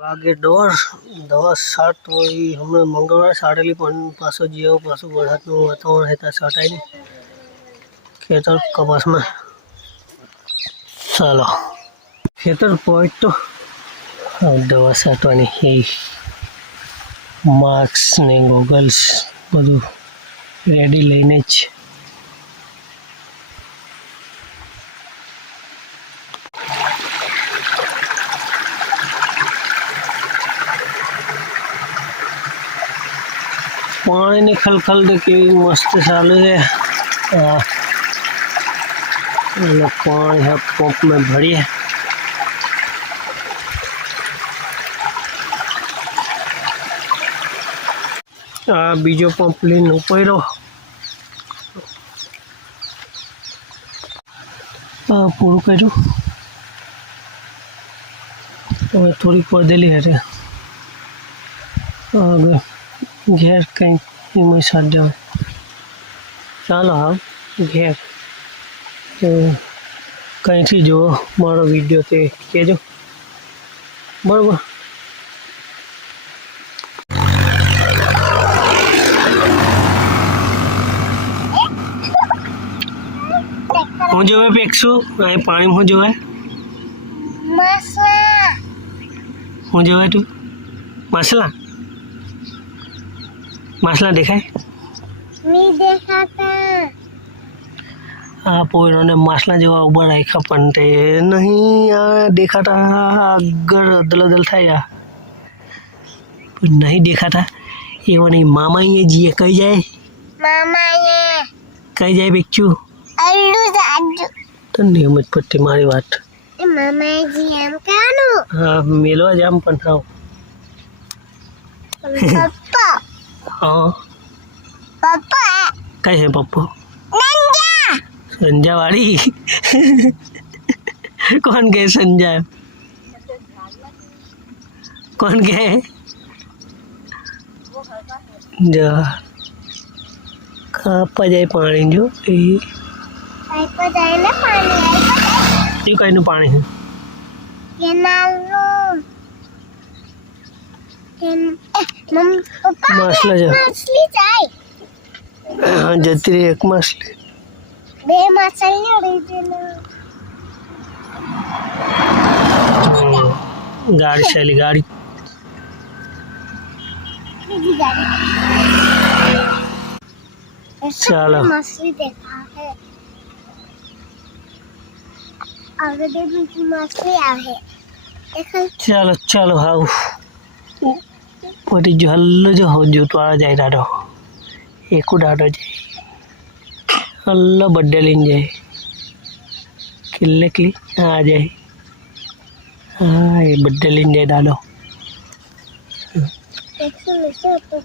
વાગે દવા સાટ હોય હમણાં મંગળવારે સાટેલી પણ પાછો જીવો પાછું વરસાદનું વાતાવરણ હતા સાટાઈ નહીં ખેતર કપાસમાં ચાલો ખેતર પહોંચ તો દવા સાટવાની એ માસ્ક ને ગોગલ્સ બધું રેડી લઈને જ पानी ने खलखल के मस्त चालू है पानी है पंप में भरी है बीजो पंप लઈને ઉપાડ્યો પૂરું કર્યું હવે થોડીક વધેલી હશે घेर कहीं में साथ जाओ चलो हाँ घेर तो कहीं थी जो मारो वीडियो ते कहजो बराबर हूँ जो है पेक्सू पानी में जो है हूँ जो है तू मसला मसला देखा है नहीं देखा था पोइरों ने मसला जो उबर रखा पण ते नहीं देखा था अगर अदल अदल था या नहीं देखा था ये वो नहीं मामा ये जी कही जाए मामा ये कही जाए बिच्चू अल्लू दादू तो नहीं मत पट्टी मारी बात मामा जी हम कानो हाँ मिलो जाम पण हाँ पापा हाँ पापा कहीं है पप्पू नंजा संजा वाली कौन गए संजा कौन गए जो कहाँ जाए पानी जो आई पर जाए ना पानी ये कहीं नु पानी है ये नालो पापा मसला जो मछली जाए हाँ जती रही एक मछली बे मछली उड़ी देना गाड़ी चली गाड़ी चलो मछली देखा है आगे देखो मछली आ है चलो चलो हाँ पटी जो हल्लो जो हो जो तो जाए डाडो एक डाडो जाए हल्लो बड्डे लीन जाए किले किली आ जाए हाँ ये बड्डे लीन जाए डाडो 100 में से तो